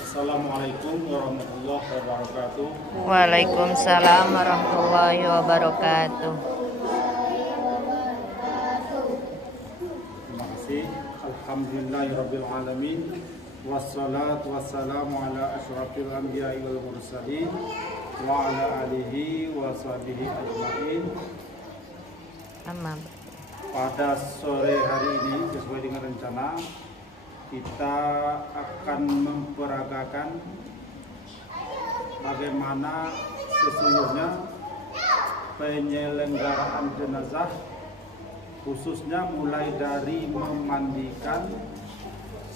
Assalamualaikum warahmatullahi wabarakatuh. Waalaikumsalam warahmatullahi wabarakatuh. Terima kasih. Alhamdulillahirabbil alamin. Wassalatu wassalamu ala asyrafil anbiya'i wal mursalin wa ala alihi wa sahbihi ajma'in. Aman. Pada sore hari ini sesuai dengan rencana kita akan memperagakan bagaimana sesungguhnya penyelenggaraan jenazah, khususnya mulai dari memandikan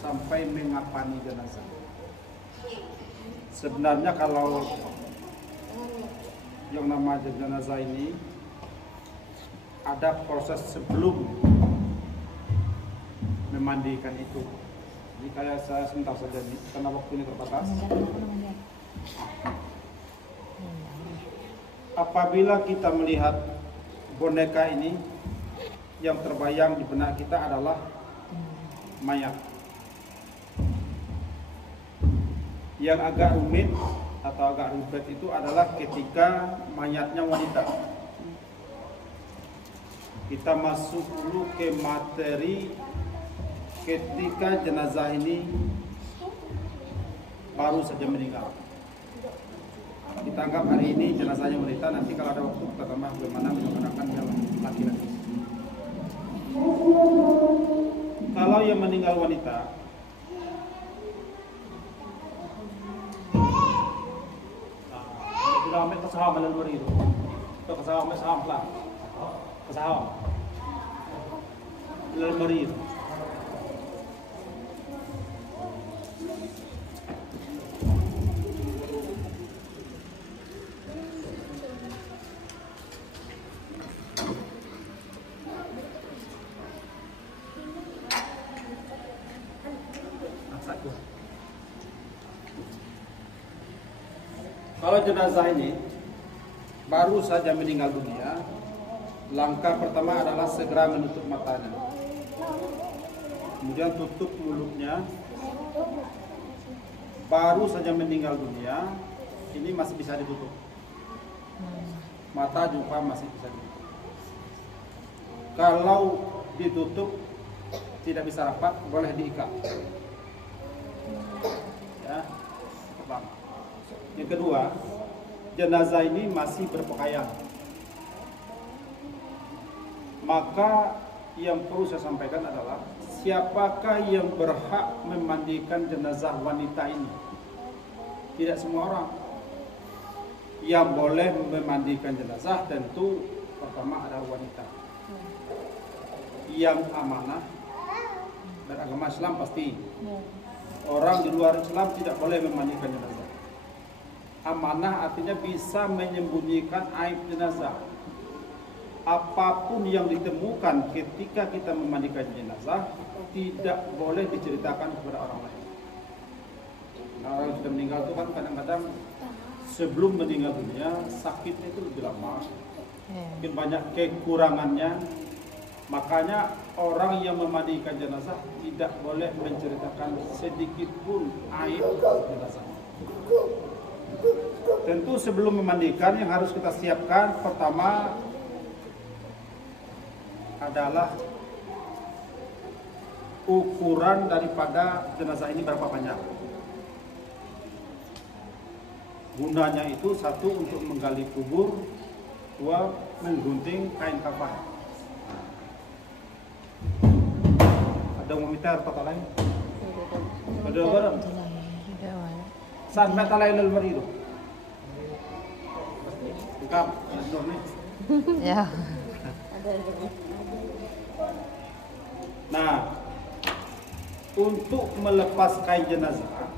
sampai mengapani jenazah. Sebenarnya kalau yang namanya jenazah ini ada proses sebelum memandikan itu. Jadi kayak saya sebentar saja nih, karena waktunya terbatas. Apabila kita melihat boneka ini, yang terbayang di benak kita adalah mayat. Yang agak rumit atau agak ribet itu adalah ketika mayatnya wanita. Kita masuk dulu ke materi ketika jenazah ini baru saja meninggal. Kita anggap hari ini jenazahnya wanita, nanti kalau ada waktu kita tambah bagaimana menggunakan yang laki-laki. Kalau yang meninggal wanita, sudah ambil kesaham lalu itu, kesaham saham lah, kesaham lalu itu. Kalau jenazah ini baru saja meninggal dunia, langkah pertama adalah segera menutup matanya, kemudian tutup mulutnya. Baru saja meninggal dunia, ini masih bisa ditutup, mata juga masih bisa ditutup. Kalau ditutup tidak bisa rapat, boleh diikat. Ya, pertama. Yang kedua, jenazah ini masih berpakaian. Maka yang perlu saya sampaikan adalah siapakah yang berhak memandikan jenazah wanita ini? Tidak semua orang. Yang boleh memandikan jenazah tentu pertama adalah wanita yang amanah beragama Islam pasti. Orang di luar Islam tidak boleh memandikan jenazah. Amanah artinya bisa menyembunyikan aib jenazah. Apapun yang ditemukan ketika kita memandikan jenazah tidak boleh diceritakan kepada orang lain. Nah, orang yang sudah meninggal itu kan kadang-kadang sebelum meninggal dunia sakitnya itu lebih lama, mungkin banyak kekurangannya. Makanya orang yang memandikan jenazah tidak boleh menceritakan sedikit pun aib jenazah. Tentu sebelum memandikan yang harus kita siapkan pertama adalah ukuran daripada jenazah ini berapa banyak. Gunanya itu satu untuk menggali kubur, dua menggunting kain kafan. Ada meter atau lain? Ada barang? Saat metal lain lalu itu. Lengkap, nih. Ya. Nah, untuk melepas kain jenazah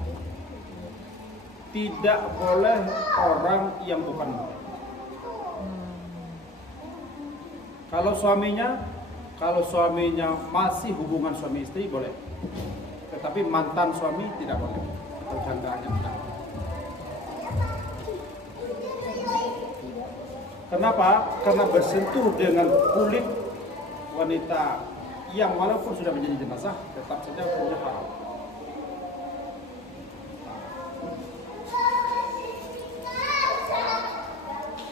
tidak boleh orang yang bukan mahram. Kalau suaminya masih hubungan suami istri boleh, tetapi mantan suami tidak boleh. Atau jandanya tidak. Kenapa? Karena bersentuh dengan kulit wanita yang walaupun sudah menjadi jenazah tetap saja hukumnya haram.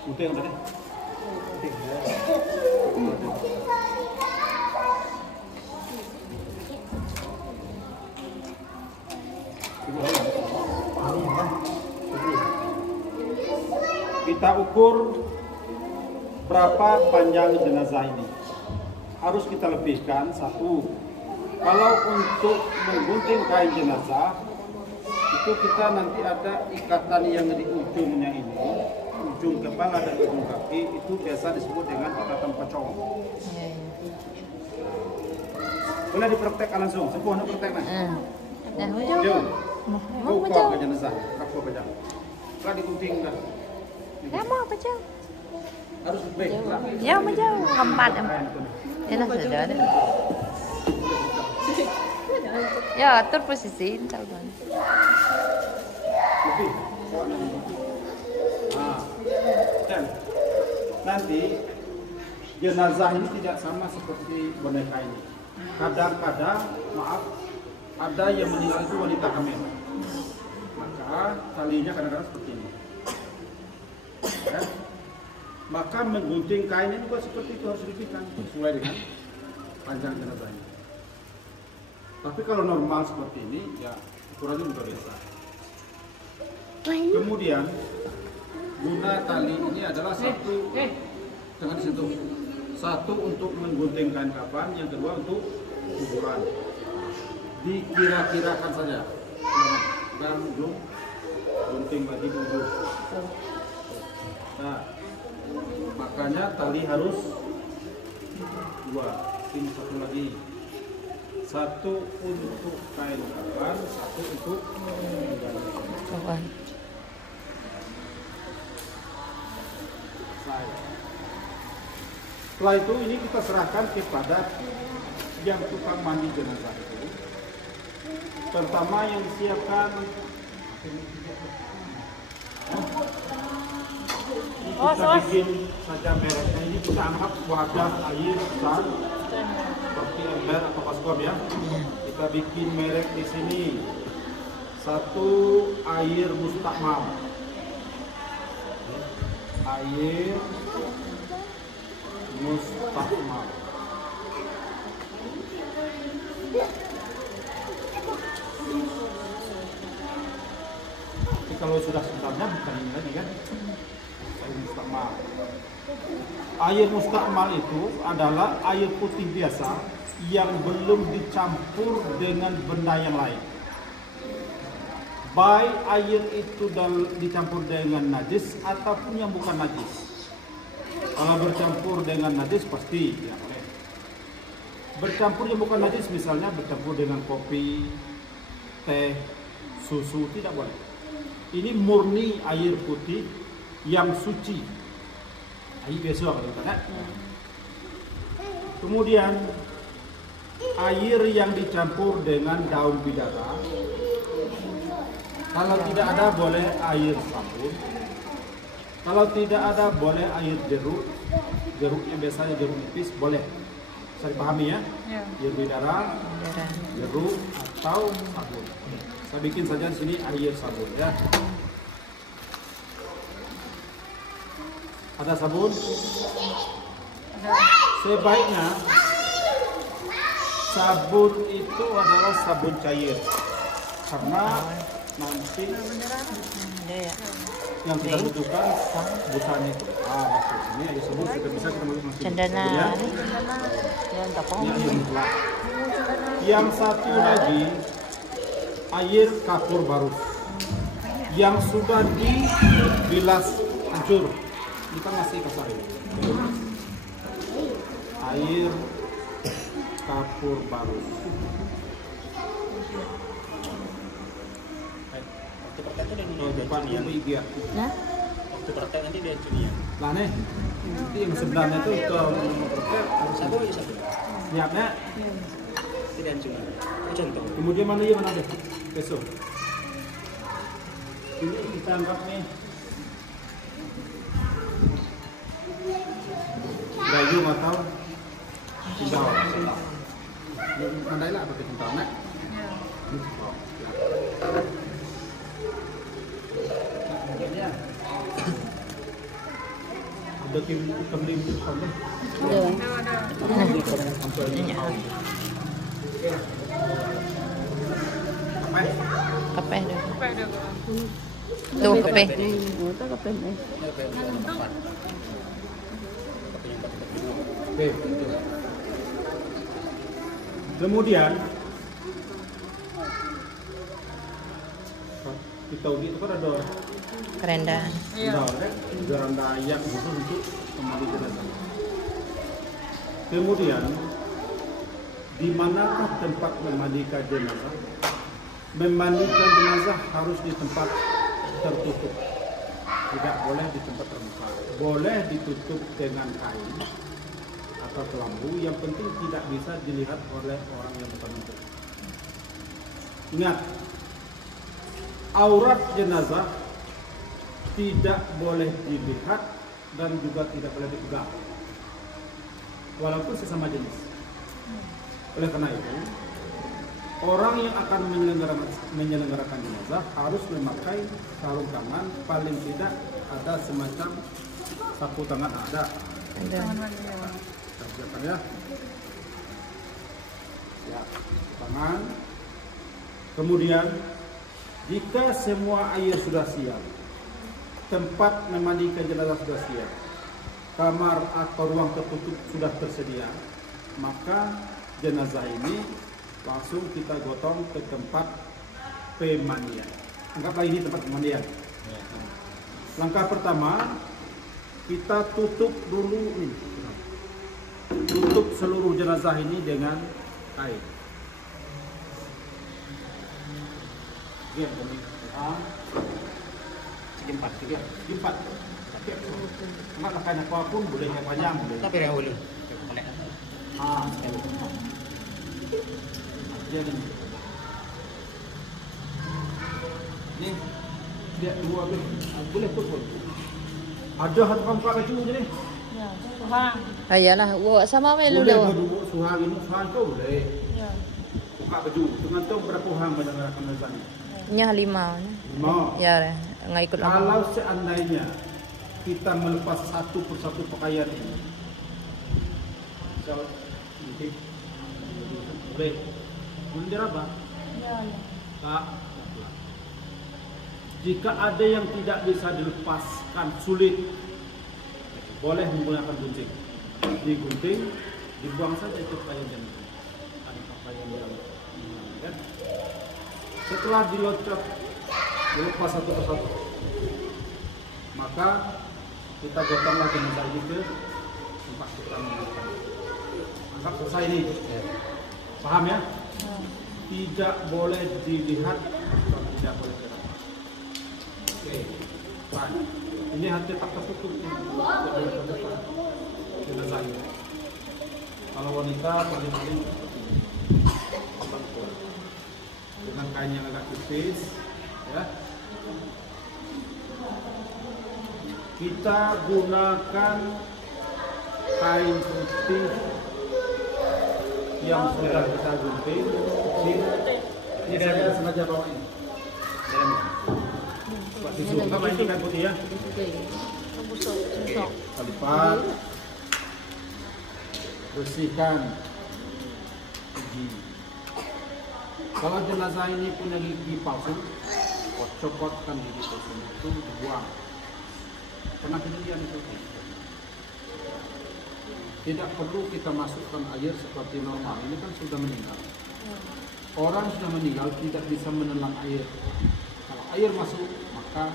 Gunting udah deh. Gunting ya. Kita ukur berapa panjang jenazah ini. Harus kita lebihkan satu. Kalau untuk menggunting kain jenazah, itu kita nanti ada ikatan yang di ujungnya ini, ujung kepala dan ujung kaki, itu biasa disebut dengan ikatan pocong. Boleh dipraktekkan langsung, sepuh nak praktek nak. Dah hujung. Jom. Mau Buka hujung. ke jenazah, apa aja. Kalau digunting dah. Ya mau apa jauh? Harus baik. Jauh mau jauh. Keempat em. Ya lah sudah ada. Ya atur posisi tahu kan. Lebih. Nah, dan nanti jenazah ini tidak sama seperti boneka ini. Kadang-kadang, maaf, ada yang meninggal itu wanita hamil. Maka talinya kadang-kadang seperti ini. Ya. Maka menggunting kain ini juga seperti itu harus dipikirkan sesuai dengan panjang jenazahnya. Tapi kalau normal seperti ini, ya ukurannya juga biasa. Kemudian guna tali ini adalah satu, jangan di situ. Satu untuk menggunting kain kafan, yang kedua untuk kuburan. Dikira-kirakan saja. Dan ujung gunting lagi ke ujung. Nah, makanya tali harus dua. Ini satu lagi. Satu untuk kain kafan, satu untuk Kawan. Setelah itu ini kita serahkan kepada yang tukang mandi jenazah itu. Pertama yang disiapkan kita bikin saja mereknya, ini kita anggap wadah air besar seperti ember atau baskom ya. Kita bikin merek di sini. Satu, air mustakmal. Air mustakmal. Tapi kalau sudah sebenarnya bukan ini lagi kan? Air mustakmal. Air mustakmal itu adalah air putih biasa yang belum dicampur dengan benda yang lain. Baik air itu dicampur dengan najis ataupun yang bukan najis. Kalau bercampur dengan najis pasti tidak boleh. Bercampur yang bukan najis misalnya bercampur dengan kopi, teh, susu tidak boleh. Ini murni air putih yang suci. Air biasa kan? Kemudian air yang dicampur dengan daun bidara. Kalau tidak ada boleh air sabun. Kalau tidak ada boleh air jeruk. Jeruknya biasanya jeruk nipis boleh. Bisa dipahami ya? Air bidara, jeruk atau sabun. Saya bikin saja di sini air sabun ya. Ada sabun? Sebaiknya sabun itu adalah sabun cair. Karena nanti yang kita butuhkan busanya itu. Maksud ini air sabun sudah bisa kita masukin Cendana. ya. Ya tak Ini air mutlak. Yang satu lagi air kapur barus yang sudah dibilas hancur. Kita masih kasar ini. Air kapur barus. Depan yang iya. Nah, Waktu praktek nanti dia dunia. Lah nih, nanti yang sebelahnya itu praktek harus Satu ya satu. siapnya. Tidak cuma. Contoh. Kemudian mana yang mana deh? Besok. Ini kita anggap nih gayung atau sendal. Mandailah pakai sendal nak. ada tim kembali sama. Kape dah. Tuh kape. Kemudian kita uji itu kan ada Kerendahan. geranda ayak khusus untuk kembali jenazah. Kemudian di manakah tempat memandikan jenazah? Memandikan jenazah harus di tempat tertutup, tidak boleh di tempat terbuka. Boleh ditutup dengan kain atau kelambu, yang penting tidak bisa dilihat oleh orang yang bukan itu. Ingat, aurat jenazah tidak boleh dilihat dan juga tidak boleh dipegang, walaupun sesama jenis. Oleh karena itu, orang yang akan menyelenggarakan jenazah harus memakai sarung tangan, paling tidak ada semacam sapu tangan ada. Siapkan ya. Siap tangan. Kemudian jika semua air sudah siap, tempat memandikan jenazah sudah siap, kamar atau ruang tertutup sudah tersedia, maka jenazah ini langsung kita gotong ke tempat pemandian. Anggaplah ini tempat pemandian. Langkah pertama, kita tutup dulu ini. Tutup seluruh jenazah ini dengan kain. Lihat ini. Jempat, jempat. Enggak kain apapun, boleh yang panjang, boleh. Tapi yang ulun. Jadi ini dia dua boleh pun. Ada hadapan Pak Baju je ni. Ya, Suhang. Ayalah, bawa sama melu Boleh dah. duduk suhang ini, suhang tu boleh. Ya. Pak Baju, tergantung berapa orang mendengarkan azan. Nya 5. 5. Ya, enggak ikut lama. Kalau seandainya kita melepas satu persatu pakaian ini, so, nanti boleh. Boleh diraba? Ya. Tak. Jika ada yang tidak bisa dilepaskan, sulit, boleh menggunakan gunting. Digunting, dibuang saja itu pakaian jenazah. Ada pakaian yang kan? Setelah dilocot, dilepas satu persatu, maka kita gotonglah jenazah ini ke tempat kita menggunakan. Anggap selesai ini. Paham ya? Tidak boleh dilihat atau tidak boleh diraba. Oke, baik. Ini hati tak tertutup jenazah ini. Kalau wanita paling-paling seperti ini, dengan kain yang agak tipis, ya. Kita gunakan kain putih yang sudah kita gunting. Ini saya sengaja bawa ini. Pak Tisu, kita main kain putih ya. Lipat, bersihkan gigi. Kalau jenazah ini punya gigi palsu, copotkan gigi palsu itu, dibuang. Pernah kejadian itu. Tidak perlu kita masukkan air seperti normal. Ini kan sudah meninggal. Orang sudah meninggal tidak bisa menelan air. Kalau air masuk, maka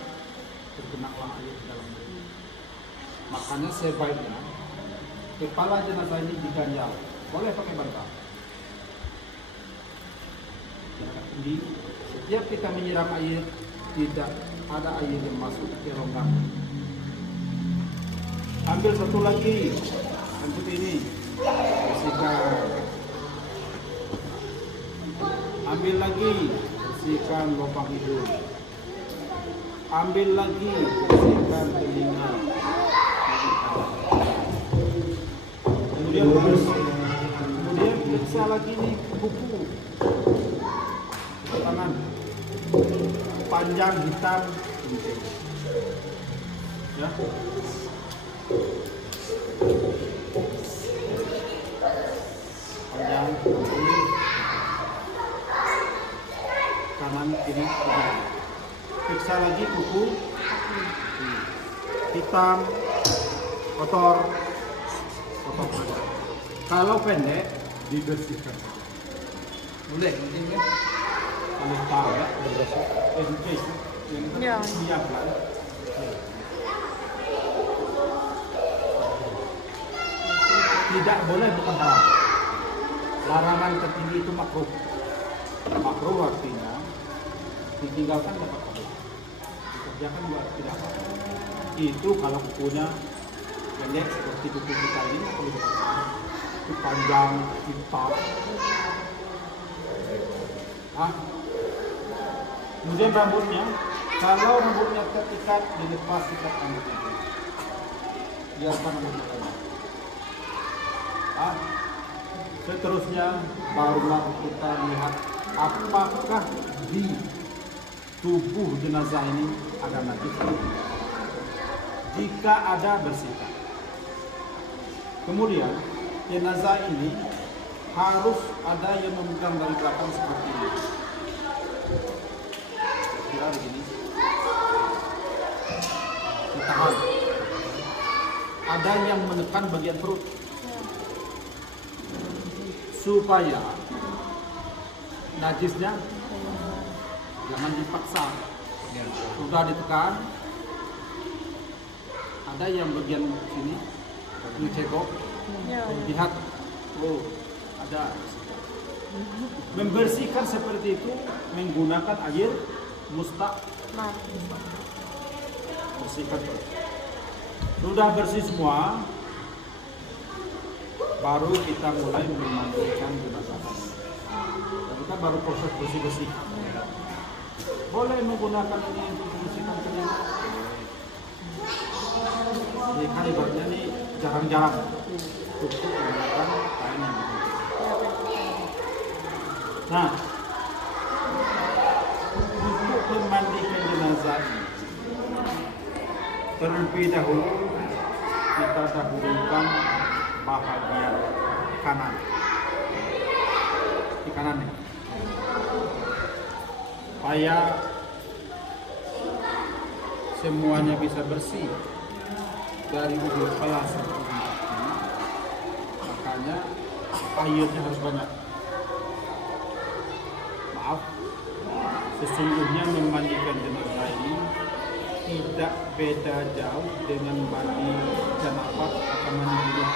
terkenalah air di dalam diri. Makanya sebaiknya kepala jenazah ini diganjal. Boleh pakai bantal. Jadi setiap kita menyiram air, tidak ada air yang masuk ke rongga. Ambil satu lagi, yang putih ini, bersihkan. Ambil lagi, bersihkan lubang hidung. Ambil lagi, bersihkan telinga. Kemudian periksa lagi nih kuku, tangan, panjang hitam, ya. Panjang, kiri, kanan, kiri, kiri. Periksa lagi kuku, hitam, kotor, kotor. Kalau pendek, dibersihkan. Boleh, mungkin kan? Kalau tahu ya, bersih. Education. Ya. Siap lah. Tidak boleh bukan haram. Larangan tertinggi itu makruh. Makruh artinya ditinggalkan dapat pahala. Dikerjakan juga tidak apa-apa. Itu kalau kukunya pendek seperti kuku kita ini, itu panjang, hitam. Kemudian rambutnya, kalau rambutnya terikat, dilepas ikat rambutnya. Biarkan rambutnya pendek. Seterusnya barulah kita lihat apakah di tubuh jenazah ini ada najis. Jika ada, bersihkan. Kemudian jenazah ini harus ada yang memegang dari belakang seperti ini. Kira begini. Ditahan. Ada yang menekan bagian perut. Supaya najisnya jangan dipaksa. Sudah ditekan, ada yang bagian sini ngecekok, lihat, oh ada. Membersihkan seperti itu menggunakan air musta'mal. Bersihkan terus. Sudah bersih semua, baru kita mulai memandikan jenazah. Kita baru proses bersih-bersih. Boleh menggunakan ini untuk membersihkan jenazah. Ini kan ibaratnya ini jarang-jarang untuk menggunakan kain yang begitu. Nah, untuk memandikan jenazah ini, terlebih dahulu kita dahulukan bahagian kanan, di kanan nih, supaya semuanya bisa bersih dari ujung kepala sampai ujung kaki. Makanya airnya harus banyak. Maaf, sesungguhnya memandikan jenazah ini tidak beda jauh dengan mandi janabah atau mandi junub.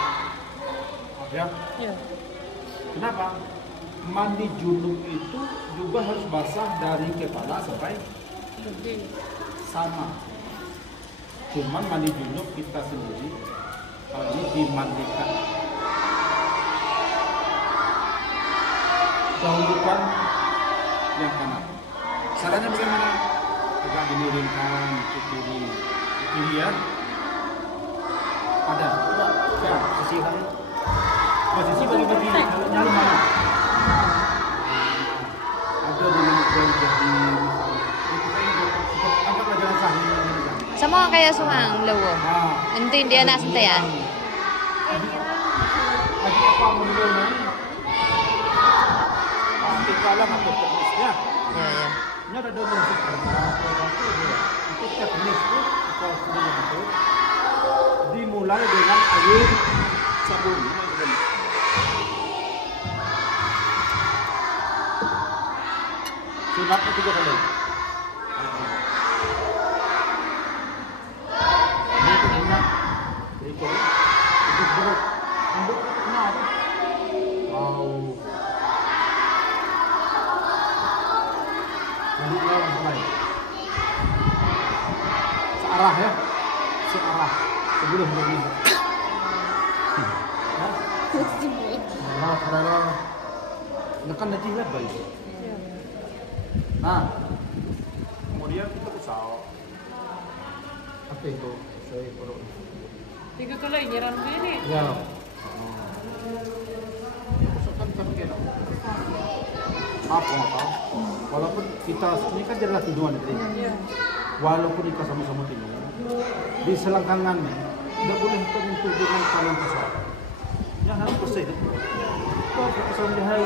Ya? Ya. Kenapa? Mandi junub itu juga harus basah dari kepala sampai sama. Cuman mandi junub kita sendiri kalau ini dimandikan. Dahulukan yang kanan. Caranya bagaimana? Agak dimiringkan ke kiri. Ke kiri ya. Ada. Ya, sisihan. Posisi bagi-bagi, kalau nyari mana? Ada di bagian jadi itu kan angkatlah jenazah ini. Sama kayak sumang lewo. Nanti dia nak sentian. Lagi apa menurutnya? Pasti kalah atau teknisnya. Ya, ya. Ini ada dua jenis. Untuk teknis itu kalau itu dimulai dengan air sabun. Sunatnya 3 kali. Ini sunat. Itu dulu. Untuk sunat. Wow. Ini lawan mulai. Searah ya. Searah. Sebelum begini. Ya. Kalau nekan nanti lihat baik. Nah, kemudian kita usah apa itu? Saya perlu. Tiga kali nyiram ini. Ya. Usahakan pakai dong. Apa? Walaupun kita ini kan jelas tujuan itu. Ya. Walaupun kita sama-sama tidur di selangkangan nih, Tidak boleh terbentur dengan kalian pesawat. Yang harus bersih. Kau pesawat di hari.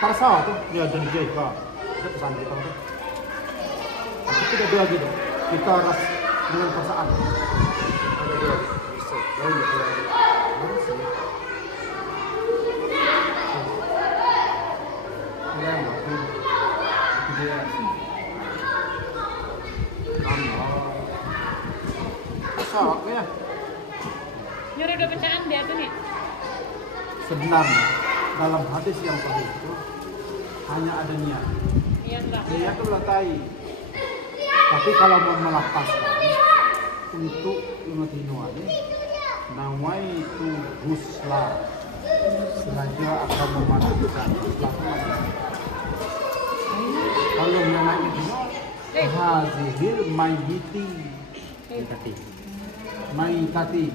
Para sawah tuh, ya dan jai kau. Kita pesan kita tuh. Tapi tidak ada lagi tuh. Kita ras dengan perasaan. Ada dua. Bisa. Oh iya. Bersih. Ya, itu dia. Pesawat ya. Nyari udah pecahan dia tuh nih. Sebenarnya dalam hadis yang sahih itu hanya ada niat. Niat lah. Niat itu latai. Tapi kalau mau melepaskan untuk ingat ini, nawaitu ghusla, sengaja akan memandikan. Kalau yang naik itu hazihil mayyiti. Maitati.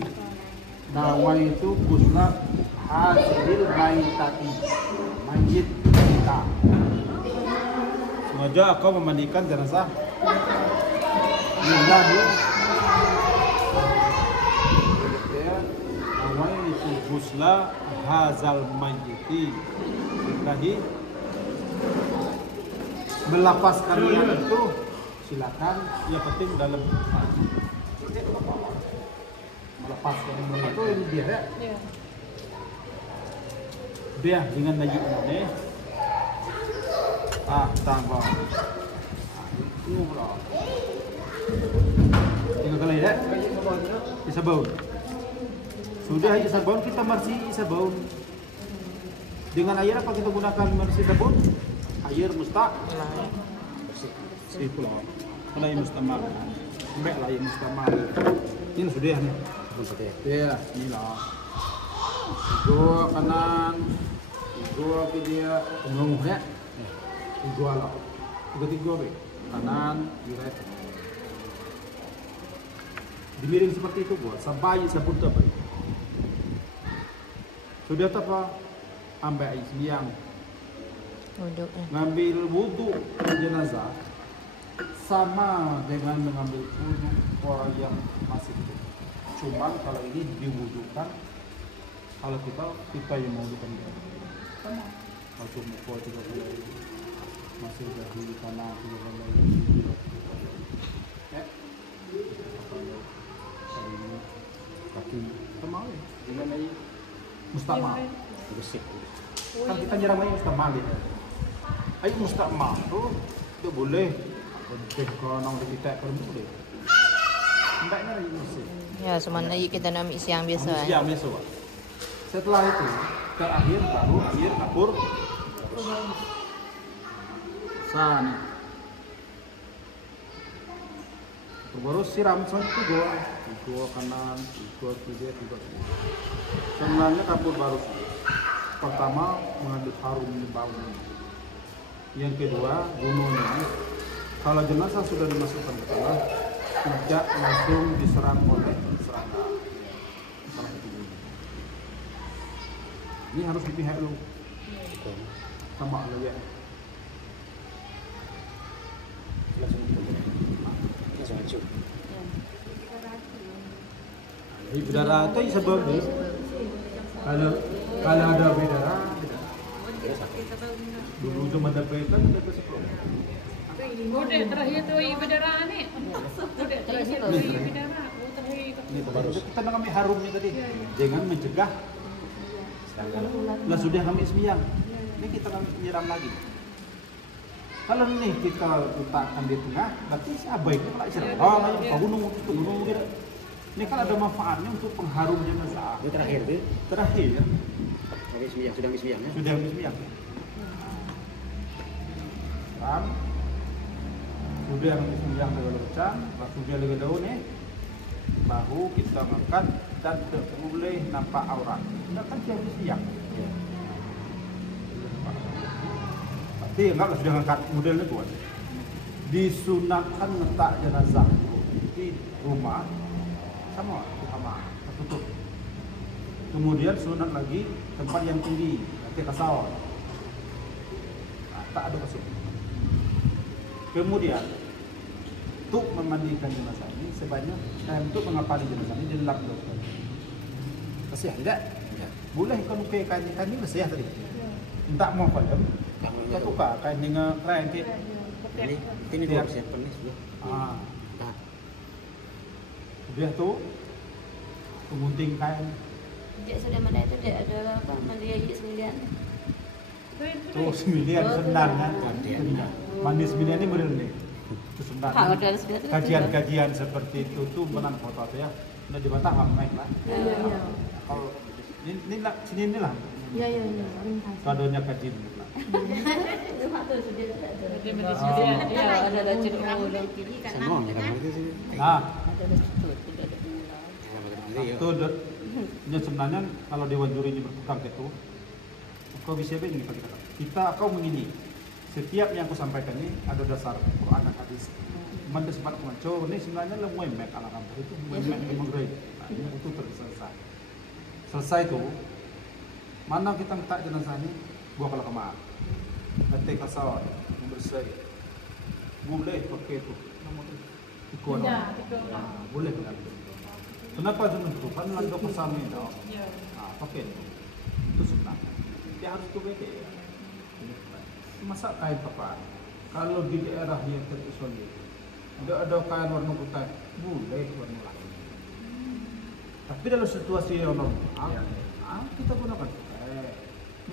Nawaitu ghusla hazihil maitati. Mayyit kita. Sengaja aku memandikan jenazah. Lillahi. Nawaitu ghusla hazal mayyiti. Lillahi. Melepaskan niat itu silakan, yang penting dalam hati. Melepaskan niat itu ini dia ya. Iya. Dia dengan lagi ini. Tambah. Ini pula. Tiga kali ya. Isabaun. Sudah isabaun kita masih isabaun. Dengan air apa kita gunakan masih isabaun? Air mustaq. Itu lah. Kalau yang mustamal. Mbak lah yang mustamal. Ini sudah nih. Sudah. Ya, inilah. Dua kanan. Dua ke dia ngomong ya. Dua lah. Tiga be. Kanan, kiri. Dimiring seperti itu buat sampai sabun apa? Sudah apa? Ambil air sembiang. Ngambil wudhu jenazah sama dengan mengambil wudhu orang yang masih hidup. Cuman kalau ini diwudhukan, kalau kita yang mewudhukan dia. Kalau muka juga boleh, masih dahi tanah juga boleh. Ini kaki sama ya, dengan air mustamal. Bersih. Kan kita nyiram air mustamal ya. Air mustamal tuh tidak boleh. Lebih kalau nang kita kalau boleh. Hendaknya air bersih. Ya, cuma air kita nak ambil siang biasa. Siang biasa. Setelah itu terakhir baru air kapur. Sana. Baru siram sampai tiga kanan, tiga kiri. Sebenarnya kapur baru. Pertama mengambil harum di bawah. Yang kedua bunuhnya. Kalau jenazah sudah dimasukkan ke tanah, tidak langsung diserang oleh serangga. Ini harus dipihak dulu. Sama lo ya. Langsung hancur. Ini berdarah itu sebab ini. Kalau ada berdarah, dulu cuma dapatkan dapat sebelum. Udah terakhir tuh berdarah nih. Udah terakhir tuh berdarah. Ini baru kita mengambil harumnya tadi. Jangan mencegah. Lah sudah kami sembiang. Ini kita kami menyiram lagi. Kalau ini kita letakkan di tengah, berarti siapa itu kalau istirahat? Oh, ke gunung gitu. Ini kan ada manfaatnya untuk pengharum jenazah. Itu terakhir tuh. Terakhir ya. Habis sembiang, sudah habis sembiang ya. Sudah habis sembiang. Sudah habis sembiang dengan pecah, sudah lagi daun nih. Bahu kita angkat dan tidak boleh nampak aurat. Tidak kan habis sembiang. Tapi enggak sudah angkat modelnya tuan. Disunatkan letak jenazah di rumah sama di kamar tertutup. Kemudian sunat lagi tempat yang tinggi, nanti kasau. Tak ada kasut. Kemudian untuk memandikan jenazah ini sebanyak untuk mengapali jenazah ini dilap dulu. Bersih tidak? Boleh kan kain ini bersih tadi. Tak mau kodam, kita tukar kain dengan keren kita. Ini dua siapa nih sudah? Dia tu gunting kain. Dia sudah mana itu dia ada apa mandi aja 9. Tu 9 senang kan? Mandi 9 ini benar nih. Itu sebenarnya kajian-kajian seperti itu tuh menang foto ya. Udah di Batam main lah. Kalau ini lah sini lah. Ya. Kadonya kajian lah. Ada ceruk Semua ya kamu itu sih. Nah, ada ceruk tidak ada itu nya sebenarnya kalau Dewan Juri ini berpegang itu, kau bisa begini kita kau begini. Setiap yang aku sampaikan ini ada dasar Quran dan hadis. Mendes sempat mencoba ini sebenarnya lemah mek ala kampung itu mek mengrei. Nah, ini itu selesai. Selesai itu mana kita minta jenazah ini gua kalau kemar. Nanti kasar membersih. Boleh pakai itu. Ikut. Boleh benar. Kenapa itu? Kan landok bersama itu. Pakai itu sebenarnya. Dia harus tuh beda. Masa kain papan? Kalau di daerah yang terisolir, tidak ada kain warna putih, boleh warna lain. Tapi dalam situasi yang normal, kita gunakan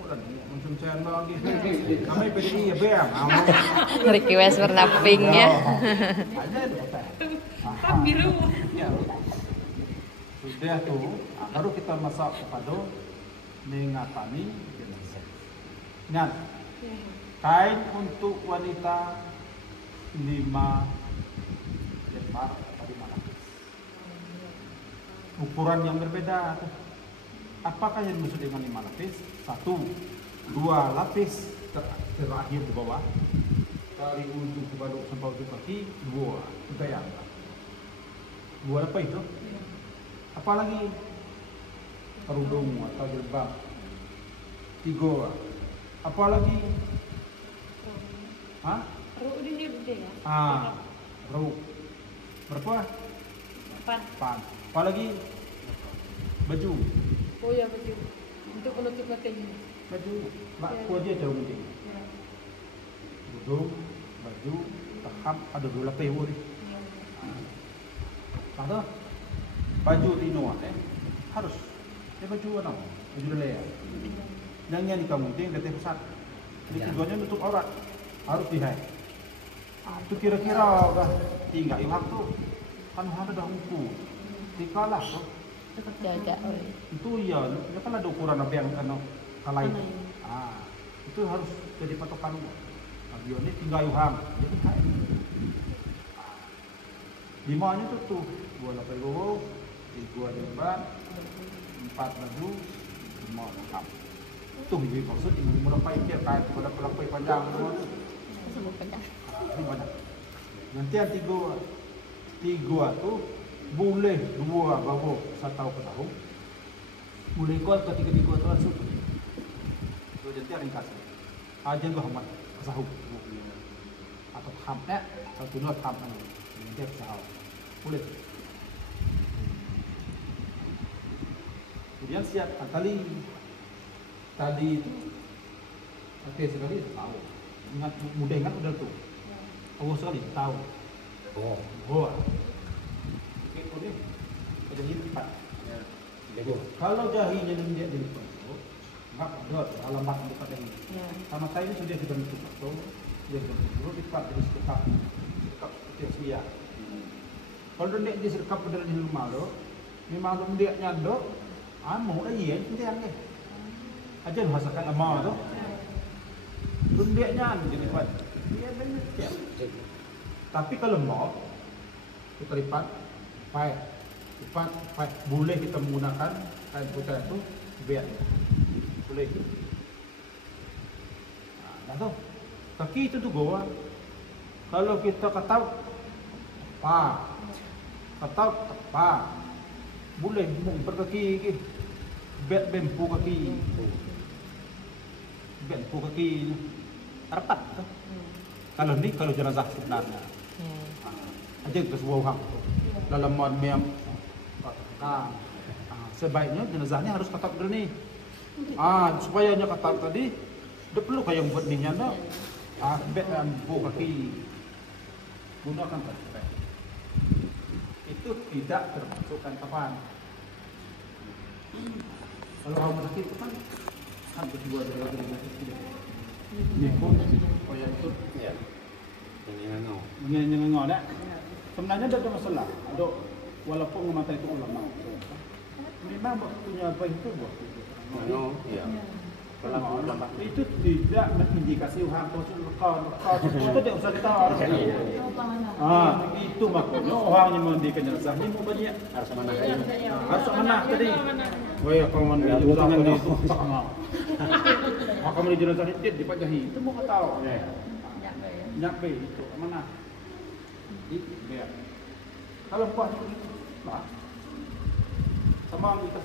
murah nih, macam saya mau di kami PDI ya beam. request warna pinknya. Ada putih. Kan biru. Ya. Sudah tuh, baru kita masak kepada mengatani jenazah. Ingat, kain untuk wanita 5 lembar atau 5 lapis. Ukuran yang berbeda. Apakah yang dimaksud dengan 5 lapis? 1, 2 lapis terakhir di bawah. Dari ujung ke balok sampai ujung kaki 2. Sudah ya. 2 apa itu? Apalagi kerudung atau jilbab 3. Apalagi Ruk di sini ya. ruk berapa? 8. Apalagi baju. Oh ya baju. Untuk penutup batinnya. Baju aku aja jauh penting. Kerudung, baju, tahap ada 2 lapis boleh. Ada baju tino harus baju apa? Baju lelaya. Yang di kamu penting detik pusat. Jadi tujuannya nutup aurat harus dihai. Itu kira-kira dah tinggal waktu kan ada dah hukum. Tikalah tuh. Jaga. Itu ya kan ada ukuran apa yang kena kalai. Itu harus jadi patokan. Abion ini tinggal yuham. Jadi hai. 5-nya tuh 2 lapis guru, 3 jilbab, 4 baju, 5 lengkap. Itu maksud ini melapai dia kain pada pelapai panjang semua tu. Semua panjang. Ini banyak. Nanti yang 3 tu boleh 2 baru 1 tahun ke tahun. Boleh ikut ketiga-tiga tu langsung. Tu jadi ringkas. Aja gua hamat kesahuk. Atau hamnya atau not ham nanti kesahuk. Boleh. Kemudian siap tadi itu oke sekali tahu. Ingat mudah ingat udah tuh. Awal sekali tahu. Oke boleh. Ada lipat. Kalau jahinya dia dilipat, enggak ada alamat bukan ini. Sama saya ini sudah kita tutup atau dia dulu lipat dari sekap seperti dia. Kalau dia diserkap pada di rumah lo, memang lo dia nyado, mau aja ya itu yang deh. Aja masakan amal tu. Lo dia nyan jadi buat. Dia benar ya. Tapi kalau mau kita lipat, lipat, boleh kita menggunakan kain putih itu biar boleh. Nah, tu. Kaki itu tu goa. Kalau kita kata boleh berkaki bempu kaki rapat tu. Kalau jenazah sebenarnya Aja ke sebuah orang dalam mem sebaiknya jenazahnya harus ketat dulu nih. Supaya nya ketat tadi, dia perlu kayak buat minyak dah. Bet bu kaki gunakan kaki. Itu tidak termasuk kafan. Kalau orang sakit itu kan berdua dari ini pun supaya itu Ya. Ini ngau. Ngengok dah. Sebenarnya ada masalah. Ada walaupun mata itu ulama. Memang punya apa itu buat. Ngau. Iya. Kalau ulama Itu tidak mengindikasi orang itu itu tidak usah tahu. Itu makanya orang yang mendikan jenazah ini mau banyak harus mana kayu. harus mana tadi. Wah, kalau mau jenazah itu sama. Maka mau jenazah itu dipajahi itu mau tahu. Nyampe itu mana? Biar. Kalau buat itu lah. Sama kita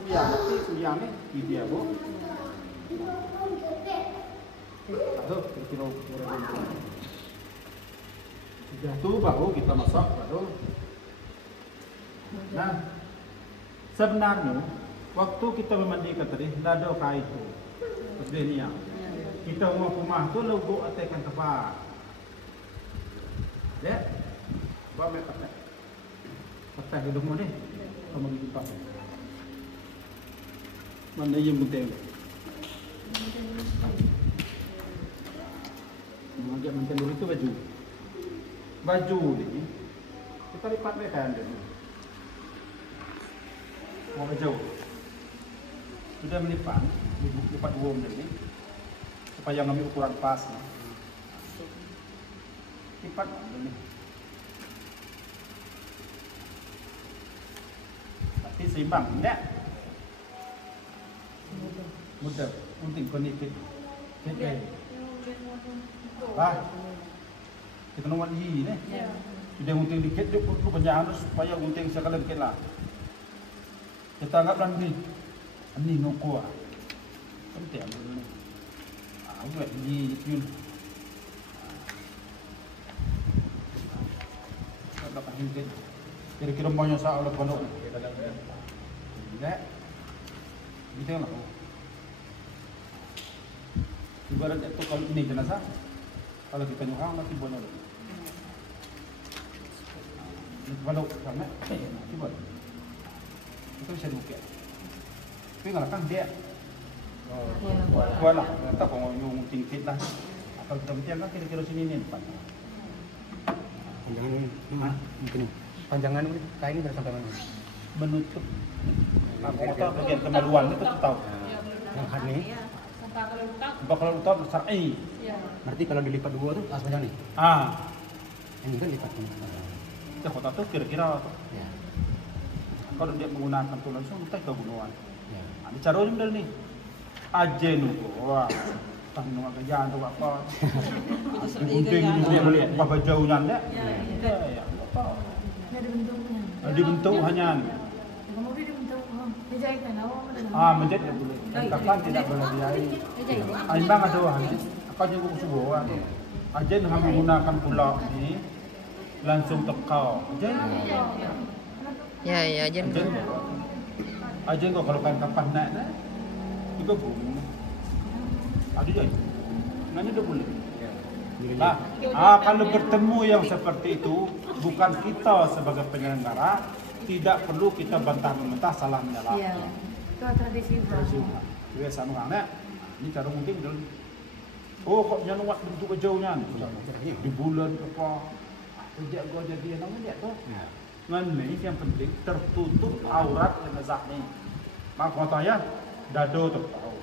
sembiang ni dia bu. Kilo sudah tu baru kita masak baru. Nah, sebenarnya waktu kita memandikan tadi ada kain itu. Sebenarnya kita rumah tu logo atekan tempat. Ya, bawa pakai. Pakai hidup mana? Kamu gitu pakai. Mana yang penting? Mengajak mantan dulu itu baju ni kita lipat mereka dulu. Mau baju sudah melipat dua ni supaya ngambil ukuran pas. Lipat ni. Tapi seimbang tidak. Mudah, penting konikit. Kita nak ni ni. Sudah gunting dikit dia perlu banyak supaya gunting sekali dikit lah. Kita anggaplah ni. Ini noko ah. Penting ni. Buat ni yun. Kalau pakai kira-kira banyak soal oleh pondok. Tidak. Gitu lah. Ibarat itu kalau ini jenazah, kalau kita nyuhang masih bonol. Kalau karena, coba itu bisa dibuka. Tapi kalau kan dia, kuala, kita kalau nyung tingkit lah, atau kita bincang kan kira-kira sini ni depan. Panjangan ini, mungkin panjangan ini kain ini sampai mana? Menutup. Atau bagian kemaluan itu tahu. Yang had ni. Bakal utama syar'i. Berarti kalau dilipat dua tu panjang ni. Ini kan lipat ni. Kita kota tu kira-kira Ya. kalau dia menggunakan tulang langsung kita kebunuhan. Ya. Ini cara ni model ni. Aje nuko. Wah. Tak nak kerja tu apa. Gunting ni dia boleh apa jauhnya dah. Ya. Apa? Di bentuk hanya. Menjadi tidak boleh. Kapan tidak boleh diairi. Aimbang ada wah. Apa juga subuh. Ajen hang menggunakan pulau ni langsung tekau. Ajen. Ya, ajen. Ajen kau kalau kan kapan naik dah. Juga bunyi. Ada je. Nanya dah boleh. Kalau bertemu yang seperti itu, bukan kita sebagai penyelenggara tidak perlu kita bantah-mentah salah menyalah. Ya. Itu tradisi Ibrahim. Kebiasaan orang ni, ini cara mungkin dulu. Oh, kok jangan buat bentuk kejauhnya. Di bulan apa? Sejak gua jadi anak dia tu. Ngan ni yang penting tertutup aurat jenazah ni. Mak kata ya, dado tu tahu.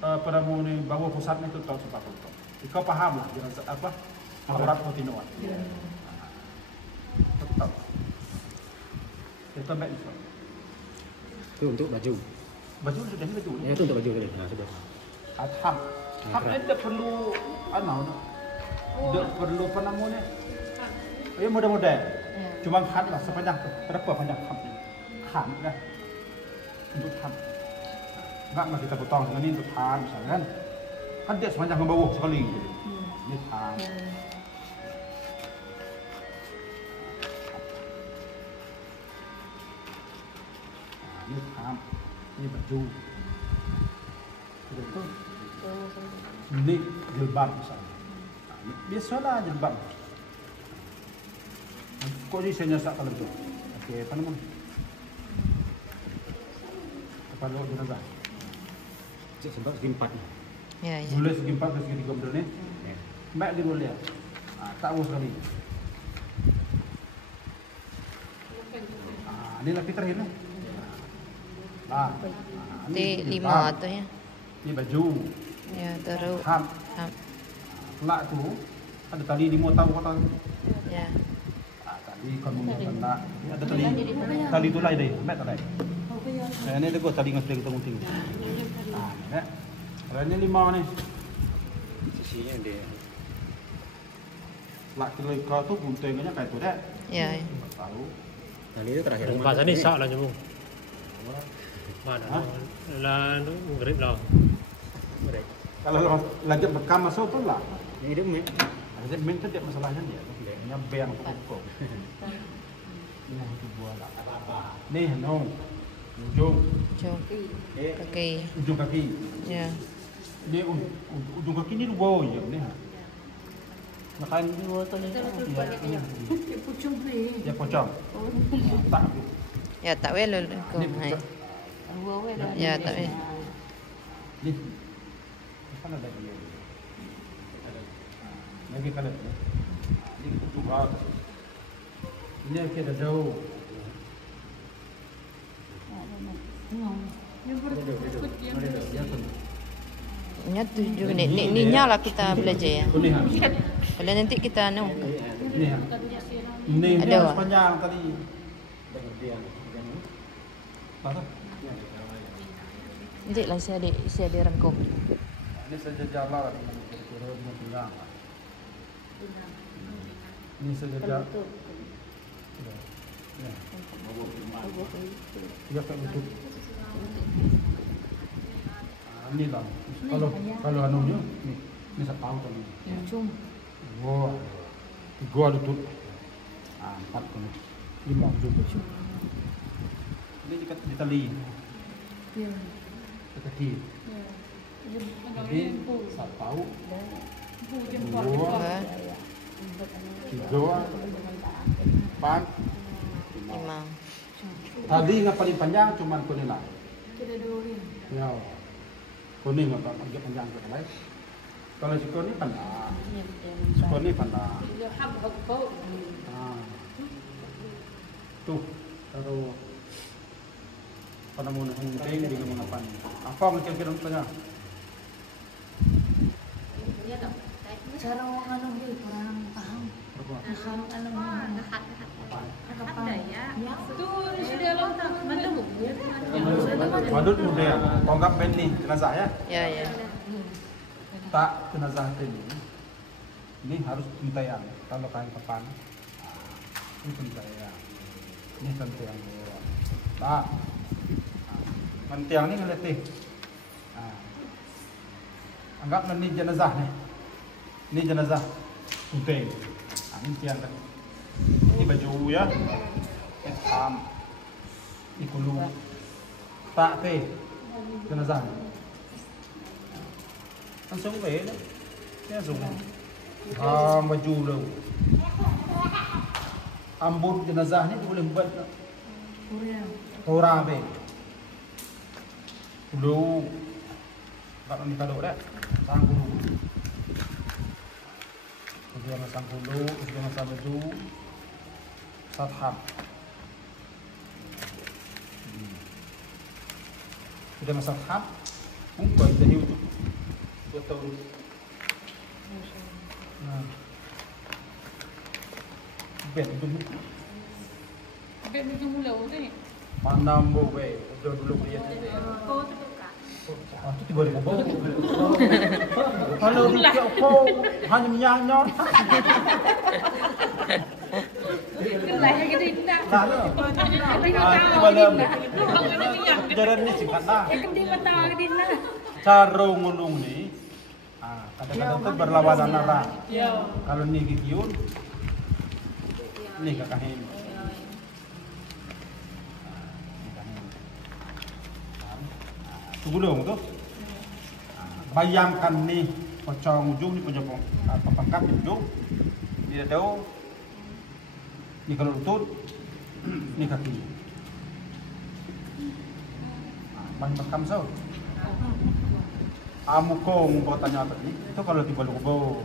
Pada mu ni bawah pusat ni tu tahu sebab tu. Kau faham lah jenazah apa? Aurat kotinuan. Tahu. Kita baik Islam. Itu untuk baju. Baju sudah ni baju. Ya itu untuk baju tadi. Nah, sudah. Ham. Ham ni tak perlu anu. Tak perlu apa namanya? Ya mudah-mudah. Cuma ham lah sepanjang berapa panjang ham ni? Ham dah. Untuk ham. Enggak kita potong dengan ini untuk ham misalkan. Kan dia sepanjang ke bawah sekali. Ini ham. Ini baju. Itu. Ini jilbab misalnya. Biasalah jilbab. Kok ini saya nyasak kalau itu? Oke, apa namanya? Kepala jenazah. Cik sebab segi 4. Ya, ya. Boleh segi 4 dan segi 3 betul ni. Mbak dia boleh. Tak urus sekali. Ini lagi terakhir ni. T5 tu ya. Ini baju. Ya, terus. Ham. Lak tu ada tali 5 tahun kata. Ya. Tali kamu nak. Ada tali. Tali tu lain deh. Mbak tak lain. Ini ada gua tali dengan kita gunting. Ya. Kalau ini 5 ni. Sisinya dia. Lak kalau kau tu guntingnya kayak tu dah. Ya. Tahu. Tali itu terakhir. Bahasa ni sak lah nyambung. Mana? Lah grip lah. Kalau lagi bekam masuk tu lah. Ini dia mek. Ada main tu dia masalahnya dia. Dia bang pokok. Ini itu buat lah. Ni no. Ujung. Jom. Kaki. Ujung kaki. Ya. Ni ujung kaki ni dua je ni. Makan dua tu ni. Pucung ni. Ya pocong. Tak. Ya, tak boleh lu. Ni Hai. pocong. Ya, tak boleh. Ni. Mana ada dia? Lagi kalau ni ujung atas. Ini kita jauh. Yang berikut yang Nya 7 minit. Ni nyala kita belajar ya. Ini ha. Kalau nanti kita Ini ha. Ini Ada, harus Wak? panjang tadi. Apa? nanti lah saya dirangkum. Ini saja jalan kira-kira dengan tengah. Ini saja jalan. Ya kan betul. Ini lah. Kalau anunya ni saya tahu tadi. Gua gua lutut. 4 tu. 5 juga. Ini dekat di tali. Kaki. Jadi saya tahu. 2, 3, 4, 5. Tadi yang paling panjang cuma kuning lah. Ya. Kuning apa agak panjang ke lain. Kalau si kuning pandang. Si kuning pandang. Tuh, kalau pada mau hunting di mana apa? Apa macam kira tanya? Cara orang anu dia kurang paham. Kalau anu ada ya. Tu di dalam mana buku? Wadud model, tonggak band ni jenazah ya. Ya, ya. Tak jenazah ini harus pentayang. Kalau kain papan, ini pentayang. Ini pentayang bawah. Tak. Pentayang ni ngeletih. Anggaplah ni jenazah ni. Ini jenazah penting. Ini tiang kan. Ini baju ya. Hitam. Ini kulu. Tak teh. Jenazah. Langsung về đấy. Thế dùng baju lu. Ambut jenazah ni boleh buat Torah be. Dulu kalau ni kado dah sang dulu. Dia masang dulu, dia masang baju sathab. Sudah masang sathab, pun jadi untuk betul. Nah, bet itu Bet macam mula tu ni. pandang bowe, udah dulu dia. Kau tu kak. Itu 3.000 baht. Kalau dia kau hanya menyanyon. Kelai yang kita indah. Tak lah. Tapi kau Ah, tahu. itu malam. Bang ada minyak. Jalan ni singkat lah. Ikan di mata din lah. Cara ngulung ni, kadang-kadang tu berlawanan arah. Ya. Kalau ni gigiun, ni kakahin. Itu gulung tuh. Bayangkan nih pocong ujung nih punya pangkat di ujung. Dia tahu. Ini kalau lutut, ini kaki. Bahan bekam so. Amu kong buat tanya apa ini? Itu kalau tiba lu kubo.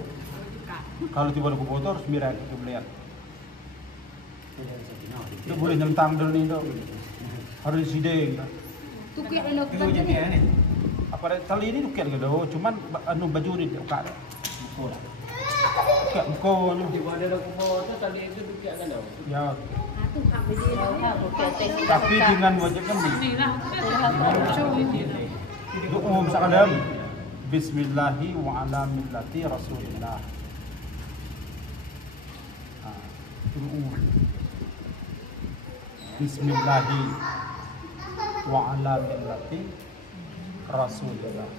Kalau tiba lu kubo itu harus mirai itu melihat. Itu boleh nyentang dulu nih dong. Harus disideng. Tukik dulu Itu jadi ni. Apa tali ini tukar gitu, cuman anu baju ni tukar. Tukar muka ni. Di mana ada kubur tu tadi itu dukik kan dah. Ya, Itu hak dia. tapi dengan wajib kan ni. Ni lah. Show ini lah. Itu umum sekalian. Bismillahi wa ala millati Rasulillah. Itu umum. Bismillahi wa ala millati Rasulillah.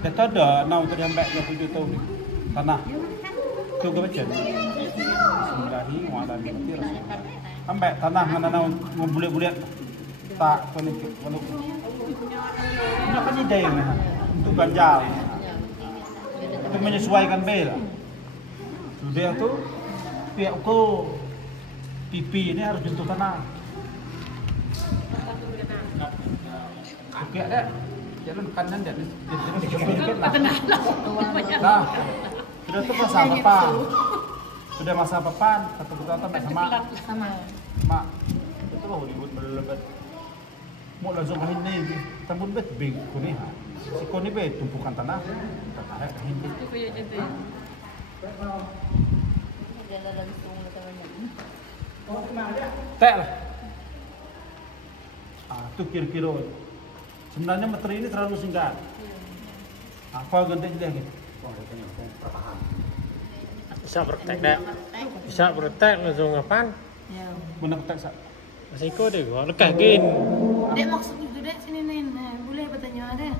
Kata ada nau tadi ambek 27 tahun ni. Tanah. Tu ke baca. Bismillahi wa ala millati Rasulillah. Ambek tanah mana nau ngubulet-bulet. Tak kena kalau nak kan ide ni untuk ganjal. Itu menyesuaikan bel. Sudah tu pihak ko pipi ini harus jentuh tanah. Okey ada. Jalan kanan dan sedikit lah. Nah, sudah tu masa papan. Sudah masa papan, kata betul sama. Mak, itu lah Hollywood berlebat. Mau langsung kahin ni, tambun bet big kuni ha. Si kuni bet tumpukan tanah, tertarik kahin ni. Itu kaya jadi. Jalan langsung lah teman-teman. Tak lah. Tu kira-kira. Sebenarnya materi ini terlalu singkat. Apa ganti dia gitu? Bisa praktek dah. Bisa praktek langsung kapan? Ya. Benar tak sah. Masih ikut deh gua. Lekah gin. Dek maksud itu dek sini nih, boleh bertanya ada.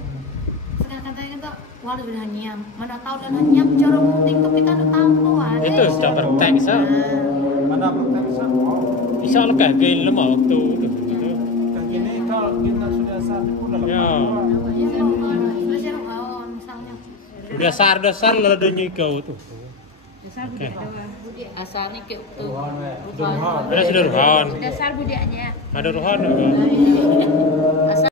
Sekarang katanya kan walau udah nyam, mana tahu dan nyam cara penting tuh kita udah tahu ada. Itu sudah praktek sah. Mana praktek sah? Bisa lekah gin lama waktu tu. Gini kalau kita sudah sah pun dah Ya. Sudah saya kawan misalnya. Dasar lah dunia kau tu. Okey. Asalnya kayak tuh. Ada sudah rohan. Dasar budaknya. Ada rohan.